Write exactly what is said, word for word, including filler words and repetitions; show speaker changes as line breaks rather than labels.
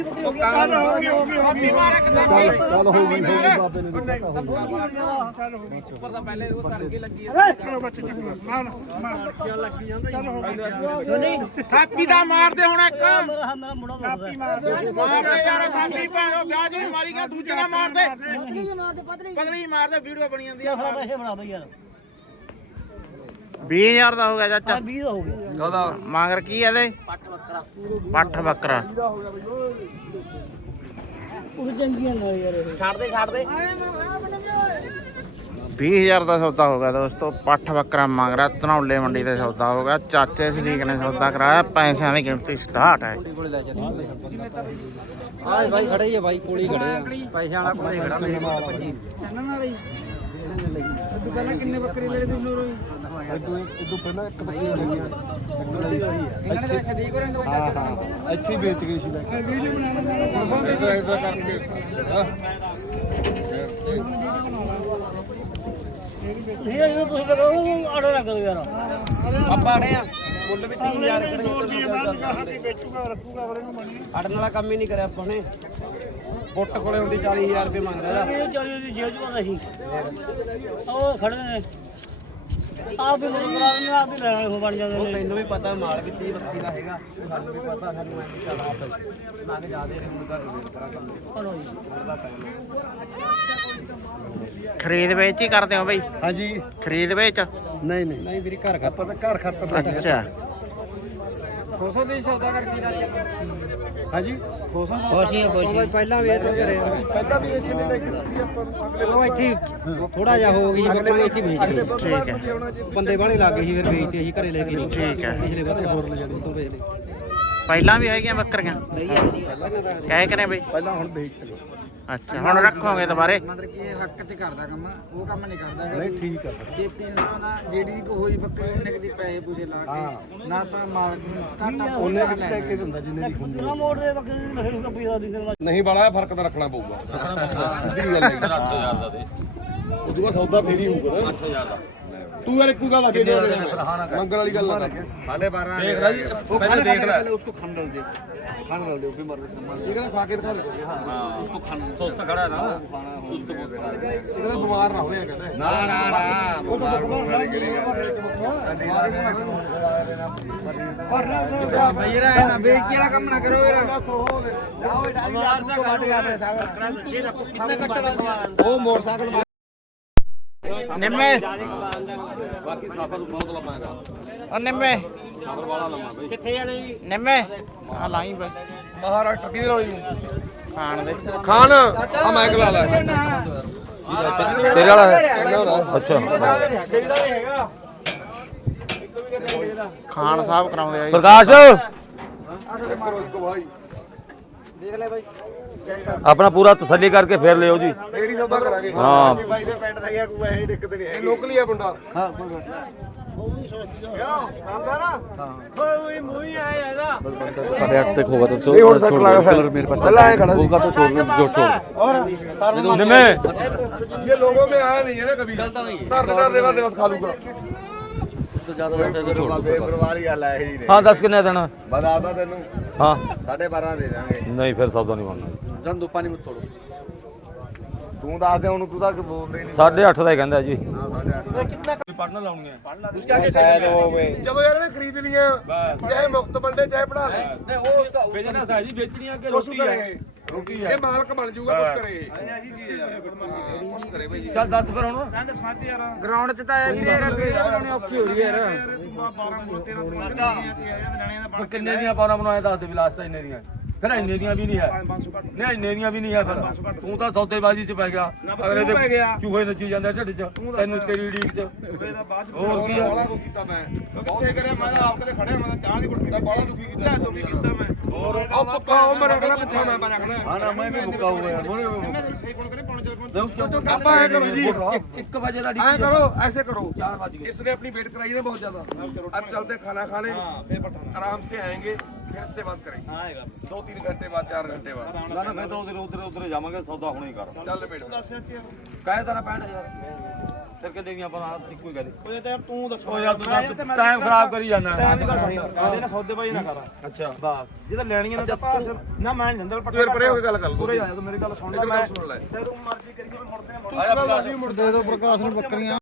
ਚੱਲ ਹੋ ਗਈ ਹੋ ਗਈ ਹੋ ਗਈ
ਚੱਲ ਹੋ ਗਈ ਹੋ ਗਈ ਬਾਬੇ ਨੂੰ ਪਤਾ ਹੋ ਗਈ
ਉੱਪਰ ਤਾਂ ਪਹਿਲੇ ਉਹ ਧਰ ਕੇ ਲੱਗੀ ਹੈ ਚਲੋ ਬੱਚੇ ਚੱਕ ਨਾ ਨਾ ਕੀ ਲੱਗੀ ਜਾਂਦਾ ਚੱਲ ਹੋ ਗਈ ਨਹੀਂ ਥਾਪੀ ਦਾ ਮਾਰਦੇ ਹੁਣ ਇੱਕ ਮੇਰਾ ਮੇਰਾ ਮੁੰਡਾ ਥਾਪੀ ਮਾਰਦੇ ਮਾਰਦੇ ਯਾਰ ਥਾਪੀ ਭਾਵੇਂ ਵਿਆਹ ਜੀ ਮਾਰੀ ਗਿਆ ਦੂਜੇ ਨਾਲ ਮਾਰਦੇ ਪਤਲੀ ਮਾਰਦੇ ਪਤਲੀ ਪਤਲੀ ਮਾਰਦੇ ਵੀਡੀਓ ਬਣੀ ਜਾਂਦੀ ਆ ਪੈਸੇ ਬਣਾ ਦੋ ਯਾਰ
ਵੀਹ ਹਜ਼ਾਰ ਦਾ ਹੋ ਗਿਆ ਚਾਚਾ।
ਵੀਹ ਦਾ ਹੋ ਗਿਆ
ਕਾਹਦਾ ਮਾਂਗਰ ਕੀ ਇਹਦੇ?
ਪੱਠ ਬੱਕਰਾ
ਪੱਠ ਬੱਕਰਾ
ਉਹ ਚੰਗੀਆਂ ਨਾਲ ਯਾਰ ਛੱਡ ਦੇ ਛੱਡ ਦੇ
ਵੀਹ ਹਜ਼ਾਰ ਦਾ ਸੌਦਾ ਹੋ ਗਿਆ ਦੋਸਤੋ। ਪੱਠ ਬੱਕਰਾ ਮਾਂਗਰਾ ਧਨੌਲੇ ਮੰਡੀ ਤੇ ਸੌਦਾ ਹੋ ਗਿਆ। ਚਾਚੇ ਸਦੀਕ ਨੇ ਸੌਦਾ ਕਰਾਇਆ। ਪੈਸਿਆਂ ਦੀ ਗਿਣਤੀ ਸਟਾਰਟ ਹੈ।
ਆਹ ਭਾਈ ਖੜੇ ਹੀ ਆ ਬਾਈ ਕੋਲੀ ਖੜੇ ਆ ਪੈਸਿਆਂ ਵਾਲਾ ਕੋਲੇ ਖੜਾ ਮੇਰੇ ਮਾਲ ਭੱਜੀ
ਚੰਨ ਨਾਲ ਹੀ ਤੂੰ ਪਹਿਲਾਂ ਕਿੰਨੇ ਬੱਕਰੇ ਲੈ ਤੂੰ ਨੂਰੋ
ਇਦੋਂ ਇਦੋਂ ਪਹਿਲਾਂ ਇੱਕ ਬੱਕਰੀ ਲਈ ਆ
ਇਹਨਾਂ ਨੇ ਸਦੀਕ ਹੋਰਾਂ ਦਵਾਈ
ਹਾਂ ਹਾਂ ਇੱਥੇ ਹੀ ਵੇਚ ਗਏ ਸੀ ਲੈ ਕੇ
ਵੀਡੀਓ ਬਣਾਉਣਾ
ਕਰਕੇ
ਨਹੀਂ ਇਹ ਤੁਸੀਂ ਕਰੋ ਆਰਡਰ ਨਾ ਕਰੋ ਯਾਰ
ਆਪਾਂ ਆੜੇ ਆ ਮੁੱਲ ਵੀ ਤੀਹ ਹਜ਼ਾਰ
ਰੁਪਏ ਵੇਚੂਗਾ ਰੱਖੂਗਾ ਉਹਦੇ ਨੂੰ ਮੰਨੀ
ਅੜਨ ਵਾਲਾ ਕੰਮ ਹੀ ਨਹੀਂ ਕਰਿਆ ਆਪਾਂ ਨੇ ਫੁੱਟ ਕੋਲੇ ਹੁੰਦੀ ਚਾਲੀ ਹਜ਼ਾਰ ਰੁਪਏ ਮੰਗਦਾ ਇਹਦਾ
ਇਹ ਚਾਲੀ ਦੀ ਜੇਬ ਚ ਆਉਂਦਾ ਸੀ ਉਹ ਖੜੇ ਨੇ ਆਪ ਵੀ ਮੇਰੇ ਬਰਾ ਨੇ ਆਪ ਵੀ ਲੈਣਾ ਉਹ ਬਣ ਜਾਂਦੇ ਨੇ
ਤੈਨੂੰ ਵੀ ਪਤਾ ਮਾਲ ਵੀ ਤੀਹ ਬੱਤੀ ਦਾ ਹੈਗਾ ਸਾਨੂੰ ਵੀ ਪਤਾ ਸਾਨੂੰ ਮੈਂ ਚੱਲ ਆਪ ਨਾ ਕੇ ਜਾਦੇ ਹੁਣ ਘਰ ਵੇਚ ਕਰਾਂ ਕੰਮ
ਖਰੀਦ ਵੇਚ ਹੀ ਕਰਦੇ ਹੋ ਬਈ?
ਹਾਂਜੀ
ਖਰੀਦ ਵੇਚ?
ਨਹੀਂ ਨਹੀਂ ਨਹੀਂ ਵੀਰੇ ਘਰ ਖਾਤਰ ਤਾਂ ਘਰ ਖਾਤਰ
ਅੱਛਾ
ਖੋਸੋ ਦੀ ਸੌਦਾ ਕਰਕੇ ਰਾਜੀ
ਹਾਂਜੀ
ਖੋਸੋ ਖੋਸੀ ਖੋਸੀ
ਪਹਿਲਾਂ ਵੇਚ ਕਰੇ ਪਹਿਲਾਂ ਵੀ ਇਸੇ ਨੇ ਲੈ ਕੇ ਦਿੱਤੀ ਆਪਾਂ ਨੂੰ ਉਹ ਇੱਥੇ ਥੋੜਾ ਜਿਹਾ ਹੋ ਗਈ ਬੱਕਰੀ ਨੂੰ ਇੱਥੇ ਵੇਚ ਗਏ
ਠੀਕ ਹੈ।
ਬੰਦੇ ਬਾਹਲੇ ਲੱਗ ਗਏ ਸੀ ਫਿਰ ਵੇਚਤੇ ਅਸੀਂ ਘਰੇ ਲੈ ਕੇ ਨਹੀਂ
ਠੀਕ ਹੈ।
ਪਿਛਲੇ ਵਾਰ ਹੋਰ ਲੈ ਜਾਣੀ ਤੋਂ ਵੇਚ ਲਈ
ਪਹਿਲਾਂ ਵੀ ਹੈਗੀਆਂ ਬੱਕਰੀਆਂ? ਕਹਿ ਕਰੇ ਬਈ?
ਪਹਿਲਾਂ ਹੁਣ ਵੇਚਤੇ
ਅੱਛਾ ਹੁਣ ਰੱਖੋਗੇ ਦੁਬਾਰੇ?
ਮਤਲਬ ਕਿ ਇਹ ਹੱਕ ਚ ਕਰਦਾ ਕੰਮ ਉਹ ਕੰਮ ਨਹੀਂ ਕਰਦਾ
ਨਹੀਂ ਠੀਕ ਆ
ਜੇ ਪੀਂਦਾ ਨਾ ਜਿਹੜੀ ਕੋ ਹੋਈ ਬੱਕਰੀ ਉਹਨੇ ਕਦੀ ਪੈਸੇ ਪੂਸੇ ਲਾ ਕੇ ਨਾ ਤਾਂ ਮਾਲਕ ਨੂੰ ਘਾਟਾ
ਉਹਨੇ ਵੀ ਲੈ ਕੇ ਦਿੰਦਾ ਜਿੰਨੇ ਦੀ ਹੁੰਦੀ
ਨਾ ਮੋੜ ਦੇ ਬੱਕਰੀ ਨੂੰ ਨਹੀਂ ਕੱਪੀ ਦਾ ਦੀ
ਨਹੀਂ ਬਾਲਾ ਫਰਕ ਤਾਂ ਰੱਖਣਾ ਪਊਗਾ ਸਿੱਧੀ ਗੱਲ ਹੈ ਅੱਠ ਹਜ਼ਾਰ ਦਾ ਦੇ ਉਦੋਂ ਬਾਅਦ ਸੌਦਾ ਫੇਰੀ ਹੋਊਗਾ ਅੱਠ ਹਜ਼ਾਰ ਦਾ ਤੂੰ ਯਾਰ ਇੱਕੋ ਗੱਲ ਆ ਕੇ ਮੰਗਲ ਵਾਲੀ ਗੱਲ ਨਾ
साढ़े बारह
ਦੇਖ ਲੈ ਜੀ ਪਹਿਲੇ ਦੇਖ ਲੈ ਉਸको खान डाल दे खान डाल दे फिर मर ये कहना खा के दिखा दे हां उसको खान सुस्त खड़ा है ना सुस्त बोल रहा है ये कहता बीमार ना होए कहता है
ना ना ना बीमार बीमार गिरेगा भाई रा है ना बेइज्जती वाला काम ना करो यार जाओ डाली यार तो काट गया पैसा कितने कट्टा वो मोटरसाइकिल
ਨਿੰਮੇ
बाकी साफा बहुत लंबा है
ਉਹ ਨਿੰਮੇ
साफर वाला लंबा भाई
ਕਿੱਥੇ ਜਾਣੇ ਜੀ
ਨਿੰਮੇ ਆ ਲਾਈ ਬਈ
महाराष्ट्र की रोली
ਖਾਣ ਦੇ
खान आ माइक ला ले तेरे वाला है अच्छा
ਖਾਨ ਸਾਹਿਬ ਕਰਾਉਂਦੇ ਆ ਜੀ।
प्रकाश
देख ले भाई
अपना पूरा तसल्ली करके फिर ले जी
मेरी सौदा करांगे
हाँ
भाई दे पिंड ਦਾ ਕੋਈ ਐ ਦਿੱਕਤ ਨਹੀਂ ਹੈ
लोकली है मुंडा हां
ਆਂਦਾ ਨਾ ਓਏ ਓਏ ਮੂੰਹ ਆਇਆ ਇਹਦਾ
साढ़े आठ तक होगा तो तो
नहीं, और सर
छोड़
लगा
दो।
फिर।
कलर मेरे पास
चला है खड़ा।
होगा तो छोड़ दो, जो छोड़
और सर
में ये लोगों में आया नहीं है ना कभी चलता नहीं धर धर देवा देवा खा लूंगा
तो ज्यादा रहता है तो छोड़ दो।
ਬੇਬਰ ਵਾਲੀ ਗੱਲ ਐ ਹੀ
हाँ दस कितने देना
ਬਤਾਦਾ ਤੈਨੂੰ
हाँ
ਸਾਢੇ ਬਾਰਾਂ ਦੇ ਦਾਂਗੇ
नहीं फिर सौदा नहीं मानना
जान दो पानी मत छोड़ो
ਤੂੰ ਦੱਸ ਦੇ ਉਹਨੂੰ ਤੂੰ ਤਾਂ ਕਿ ਬੋਲਦੇ ਹੀ ਨਹੀਂ
साढ़े आठ का ही कहता है जी
ਨਾ ਸਾਢੇ ਅੱਠ
पढ़ना लाऊंगी उसके आगे शायद वो जब यार ने खरीद लिया चाहे मुफ्त बंदे चाहे पढ़ा ले वो उसका बिजनेस है जी बेचनी है कि रोटी है रोटी है ये मालक बन जाऊगा कुछ करे ऐसी चीज है कुछ करे भाई चल दस फिर हुन कहंदे सच यार
ਗਰਾਊਂਡ 'ਚ ਤਾਂ ਆਇਆ ਵੀਰੇ ਯਾਰ ਵੀਡੀਓ ਬਣਾਉਣੀ ਔਖੀ ਹੋ ਰਹੀ ਹੈ ਯਾਰ
बारह तेरह किन्ने दियां पाना बनाए दस दे लास्ट इन्ने दियां फिर इन्ने दियां भी नहीं है नहीं इन्ने दियां भी नहीं है फिर तू तो सौदेबाजी च पै गया अगले दे चूहे नੱਚੀ ਜਾਂਦੇ ਢਿੱਡ ਚ ਤੈਨੂੰ ਤੇਰੀ ਡੀਕ ਚ ਹੋਰ ਕੀ ਆ ਕੀਤਾ ਮੈਂ ਕਿੱਥੇ ਕਰਿਆ ਮੈਂ ਆਪ ਕਦੇ ਖੜਿਆ ਮੈਂ ਚਾਹ ਦੀ ਘੁੱਟ ਪੀਤਾ ਬਾਲਾ ਦੁਖੀ ਕੀਤਾ ਦੁਖੀ ਕੀਤਾ ਮੈਂ ਹੋਰ ਉਹ ਪੱਕਾ ਉਹ ਮੈਂ ਰੱਖਣਾ ਪਿੱਛੇ ਮੈਂ ਰੱਖਣਾ ਹਾਂ ਨਾ ਮੈਂ ਵੀ ਮੁੱਕਾ ਹੋਇਆ ਸਹੀ ਕੋਣ ਕਰੇ ਪੌਣੇ ਚਾਰ ਆਪਾਂ ਐ ਕਰੋ ਜੀ ਇੱਕ ਵਜੇ ਦਾ ਐ ਕਰੋ ऐसे करो चार बज गए इसने अपनी वेट कराई है बहुत ज्यादा अब चलते खाना खाने आराम से आएंगे फिर से बात करेंगे आएगा दो तीन घंटे बाद चार घंटे बाद
ना ना मैं तो उधर उधर उधर जावांगे सौदा होने ही कर
चल बेटा कहे तेरा पैंठ हजार ਫਿਰ ਕਿੰਨੇ ਦੀਆਂ ਪਾਉਣਾ ਇੱਕੋ ਹੀ ਗੱਲ
ਓਏ ਤੇ ਤੂੰ ਦੱਸ
ਓ ਯਾਰ ਤੂੰ ਦੱਸ ਟਾਈਮ ਖਰਾਬ ਕਰੀ ਜਾਂਦਾ
ਇਹਦੇ ਨਾਲ ਸੌਦੇ ਬਾਈ ਨਾ ਕਰ
ਅੱਛਾ
ਬਸ ਜਿਹਦਾ ਲੈਣੀਆਂ ਨੇ ਤਾਂ ਭਾਸ ਨਾ ਮੈਂ ਨਹੀਂ ਦਿੰਦਾ
ਫਿਰ ਪਰੇ ਹੋ ਕੇ ਗੱਲ ਕਰ ਲਓ।
ਪੂਰੇ ਆ ਜਾ ਤੂੰ ਮੇਰੀ ਗੱਲ ਸੁਣ ਲੈ ਮੈਂ
ਸੁਣ ਲੈ
ਤੇ ਤੂੰ ਮਰਜ਼ੀ ਕਰੀ ਜਾਵੇ ਮੁੜਦੇ ਆ
ਆਇਆ ਪ੍ਰਕਾਸ਼
ਦੇ ਦੋ ਪ੍ਰਕਾਸ਼ ਨੂੰ ਬੱਕਰੀਆਂ